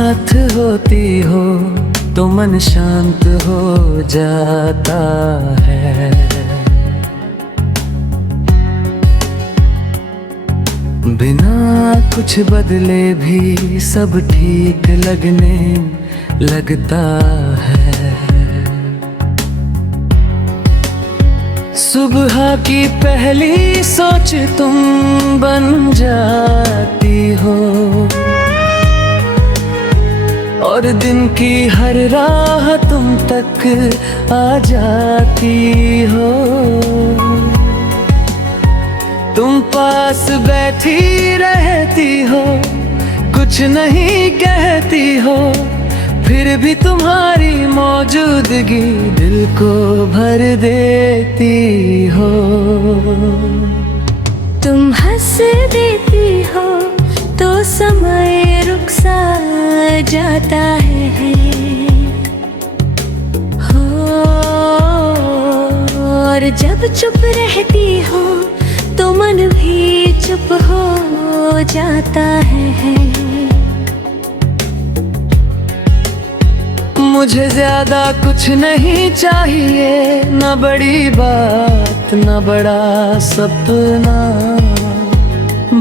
साथ होती हो तो मन शांत हो जाता है। बिना कुछ बदले भी सब ठीक लगने लगता है। सुबह की पहली सोच तुम बन जाती हो और दिन की हर राह तुम तक आ जाती हो। तुम पास बैठी रहती हो, कुछ नहीं कहती हो, फिर भी तुम्हारी मौजूदगी दिल को भर देती हो। तुम हंस देती हो तो समय रुक सा जाता है हो, और जब चुप रहती हो तो मन भी चुप हो जाता है। मुझे ज्यादा कुछ नहीं चाहिए, न बड़ी बात न बड़ा सपना,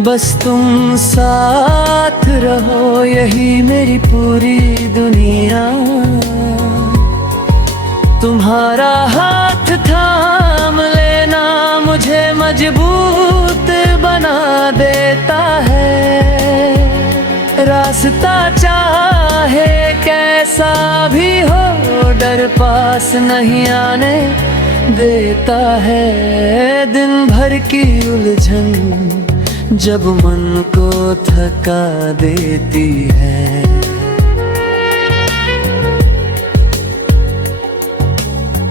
बस तुम साथ रहो यही मेरी पूरी दुनिया। तुम्हारा हाथ थाम लेना मुझे मजबूत बना देता है। रास्ता चाहे कैसा भी हो डर पास नहीं आने देता है। दिन भर की उलझन जब मन को थका देती है,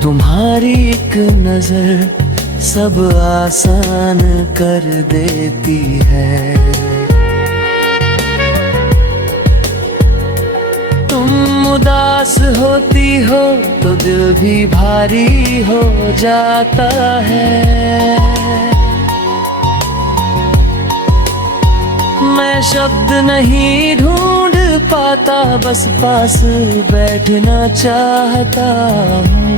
तुम्हारी एक नजर सब आसान कर देती है। तुम उदास होती हो तो दिल भी भारी हो जाता है। मैं शब्द नहीं ढूंढ पाता, बस पास बैठना चाहता हूँ।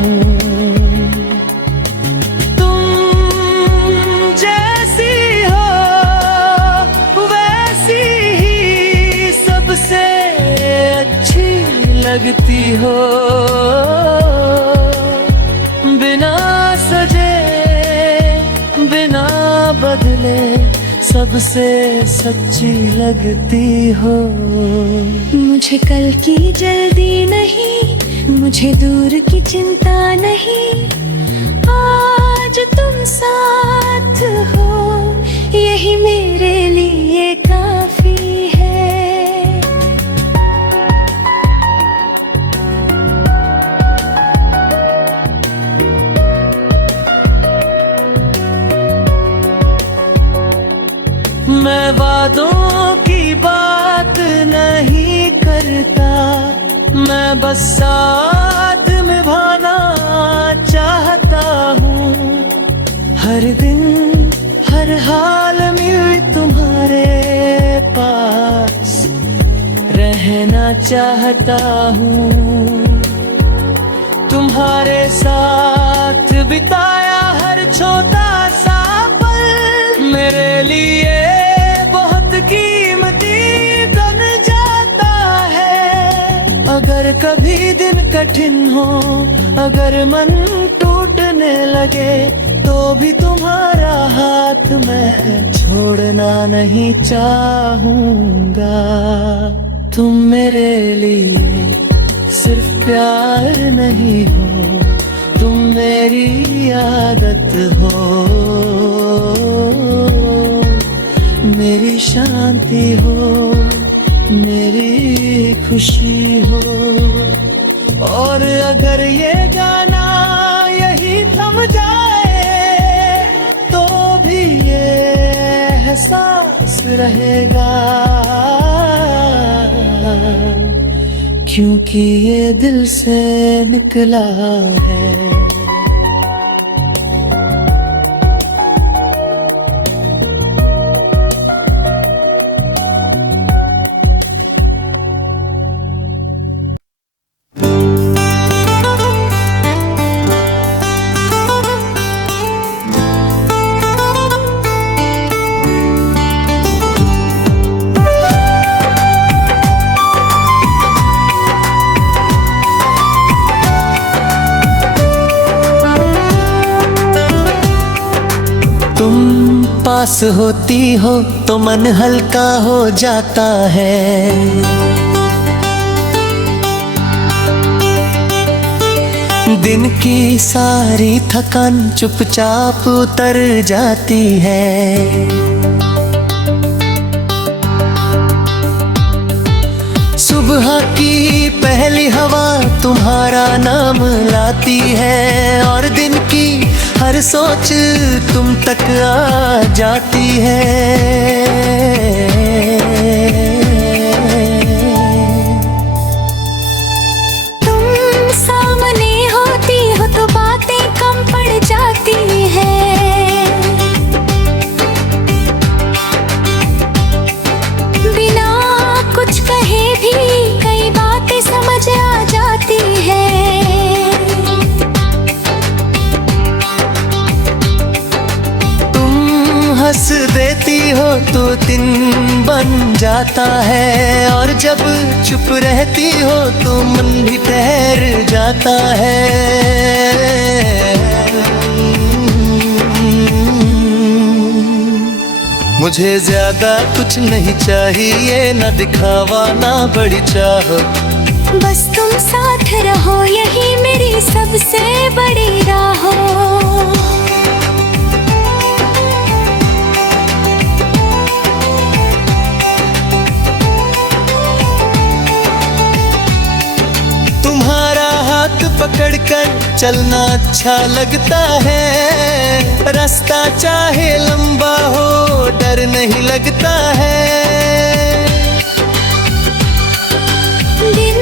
तुम जैसी हो वैसी ही सबसे अच्छी लगती हो। बिना सजे बिना बदले सबसे सच्ची लगती हो। मुझे कल की जल्दी नहीं, मुझे दूर की चिंता नहीं, आज तुम साथ हो यही मेरे लिए काफी है। मैं वादों की बात नहीं करता, मैं बस साथ निभाना चाहता हूँ। हर दिन हर हाल में तुम्हारे पास रहना चाहता हूँ। तुम्हारे साथ बिताया हर छोटा सा पल मेरे लिए बहुत कीमती बन जाता है। अगर कभी दिन कठिन हो, अगर मन टूटने लगे, तो भी तुम्हारा हाथ मैं छोड़ना नहीं चाहूँगा। तुम मेरे लिए सिर्फ प्यार नहीं हो, तुम मेरी आदत हो, मेरी शांति हो, मेरी खुशी हो। और अगर ये गाना यही थम जाए तो भी ये एहसास रहेगा, क्योंकि ये दिल से निकला है। पास होती हो तो मन हल्का हो जाता है। दिन की सारी थकान चुपचाप उतर जाती है। सुबह की पहली हवा तुम्हारा नाम लाती है और दिन की हर सोच तुम तक आ जाती है। तुम सामने होती हो तो बातें कम पड़ जाती है। बिना कुछ कहे भी कई बातें समझ आ जाती है। तुम हंस देती हो तो दिन बन जाता है और जब चुप रहती हो तो मन भी ठहर जाता है। मुझे ज्यादा कुछ नहीं चाहिए, ना दिखावा ना बड़ी चाह, बस तुम साथ रहो यही मेरी सबसे बड़ी राह हो। तुम्हारा हाथ पकड़कर चलना अच्छा लगता है। रास्ता चाहे लंबा हो डर नहीं लगता है। दिन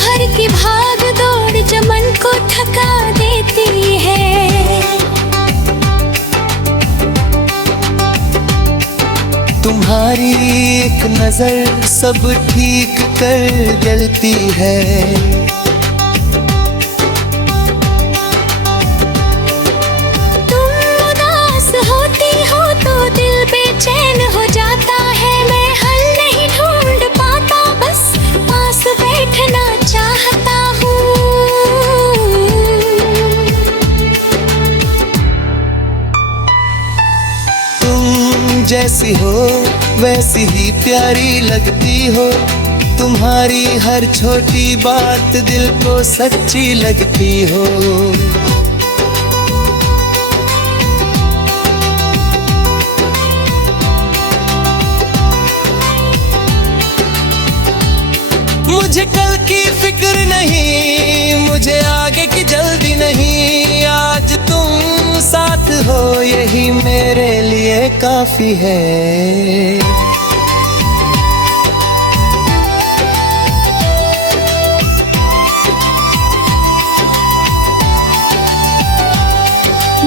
भर की भाग दौड़ जो मन को थका देती है। तुम्हारी एक नजर सब ठीक कर देती है। बेचैन हो जाता है, मैं हल नहीं ढूंढ पाता, बस पास बैठना चाहता हूँ। तुम जैसी हो वैसी ही प्यारी लगती हो। तुम्हारी हर छोटी बात दिल को सच्ची लगती हो। मुझे कल की फिक्र नहीं, मुझे आगे की जल्दी नहीं। आज तुम साथ हो यही मेरे लिए काफी है।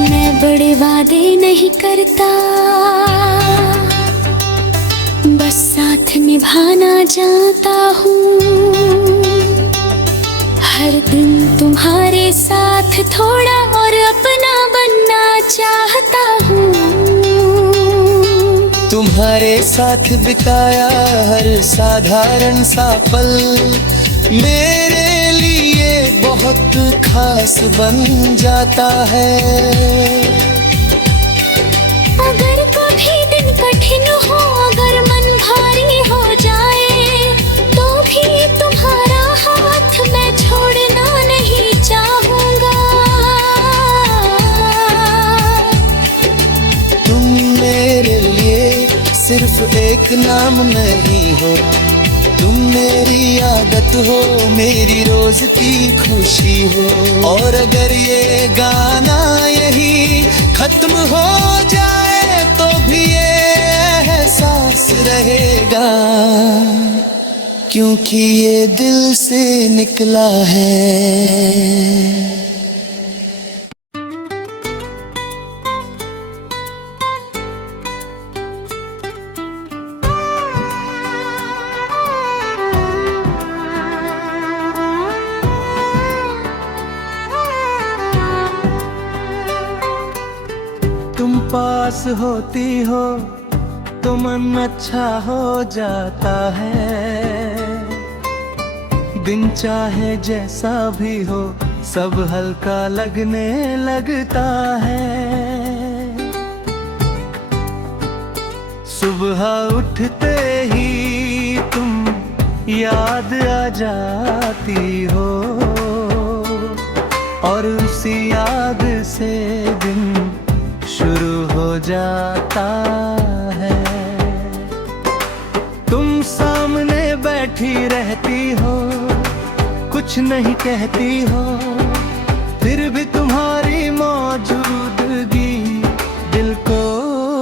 मैं बड़े वादे नहीं करता, बस साथ निभाना जानता हूँ। हर दिन तुम्हारे साथ थोड़ा और अपना बनना चाहता हूँ। तुम्हारे साथ बिताया हर साधारण सा पल मेरे लिए बहुत खास बन जाता है। अगर कभी दिन कठिन हो, अगर मन भारी हो जाए, तो भी तुम्हारा हाथ मैं छोड़ना नहीं चाहूँगा। तुम मेरे लिए सिर्फ एक नाम नहीं हो, तुम मेरी आदत हो, मेरी रोज की खुशी हो। और अगर ये गाना यही खत्म हो जाए तो भी ये एहसास रहेगा, क्योंकि ये दिल से निकला है। तुम पास होती हो तो मन अच्छा हो जाता है। दिन चाहे जैसा भी हो सब हल्का लगने लगता है। सुबह उठते ही तुम याद आ जाती हो, और उसी याद से दिन शुरू हो जाता है। तुम सामने बैठी रहती हो, कुछ नहीं कहती हो, फिर भी तुम्हारी मौजूदगी दिल को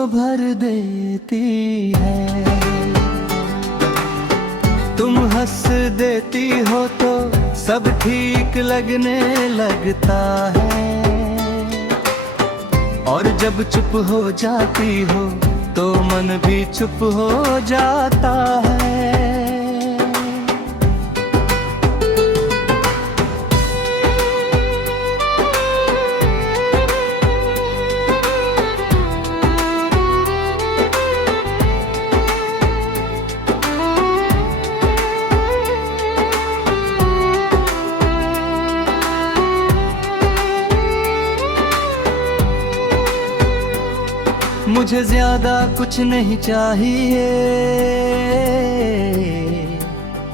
भर देती है। तुम हंस देती हो तो सब ठीक लगने लगता है, और जब चुप हो जाती हो तो मन भी चुप हो जाता है। मुझे ज्यादा कुछ नहीं चाहिए,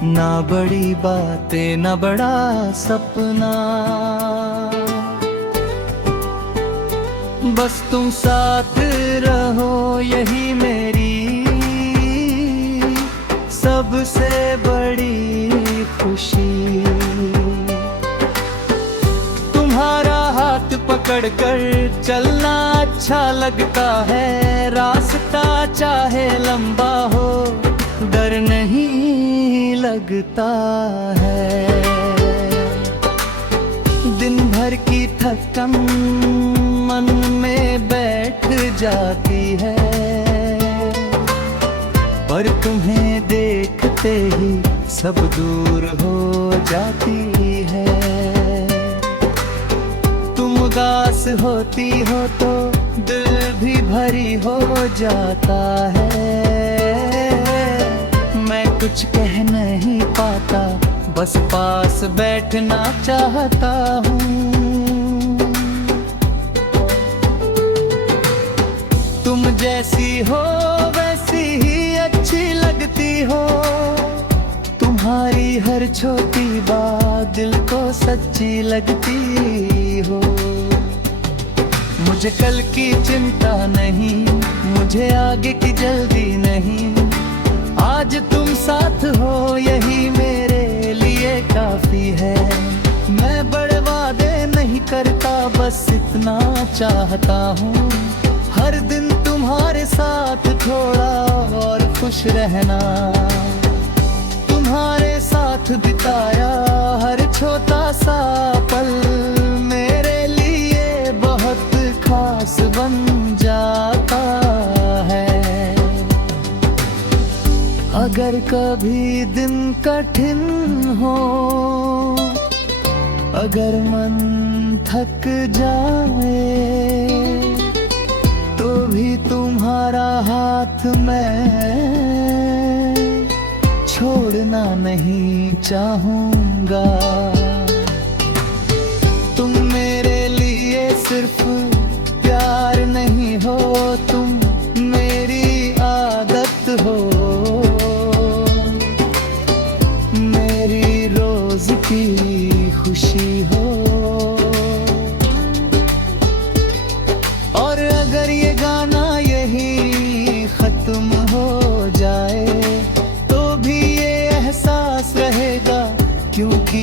ना बड़ी बातें ना बड़ा सपना, बस तुम साथ रहो यही मेरी सबसे बड़ी खुशी। तुम्हारा हाथ पकड़कर चलना अच्छा लगता है, रास्ता चाहे लंबा हो डर नहीं लगता है। दिन भर की थकन मन में बैठ जाती है, पर तुम्हें देखते ही सब दूर हो जाती है। तुम उदास होती हो तो दिल भी भारी हो जाता है, मैं कुछ कह नहीं पाता, बस पास बैठना चाहता हूँ। तुम जैसी हो वैसी ही अच्छी लगती हो, तुम्हारी हर छोटी बात दिल को सच्ची लगती हो। मुझे कल की चिंता नहीं, मुझे आगे की जल्दी नहीं, आज तुम साथ हो यही मेरे लिए काफी है। मैं बड़े वादे नहीं करता, बस इतना चाहता हूँ, हर दिन तुम्हारे साथ थोड़ा और खुश रहना। तुम्हारे साथ बिताया हर छोटा सा पल मेरे लिए बहुत खास बन जाता है। अगर कभी दिन कठिन हो, अगर मन थक जाए, तो भी तुम्हारा हाथ मैं छोड़ना नहीं चाहूँगा। तुम मेरे लिए सिर्फ प्यार नहीं हो, तुम मेरी आदत हो, मेरी रोज की खुशी हो। और अगर ये गाना यही खत्म हो जाए तो भी ये एहसास रहेगा, क्योंकि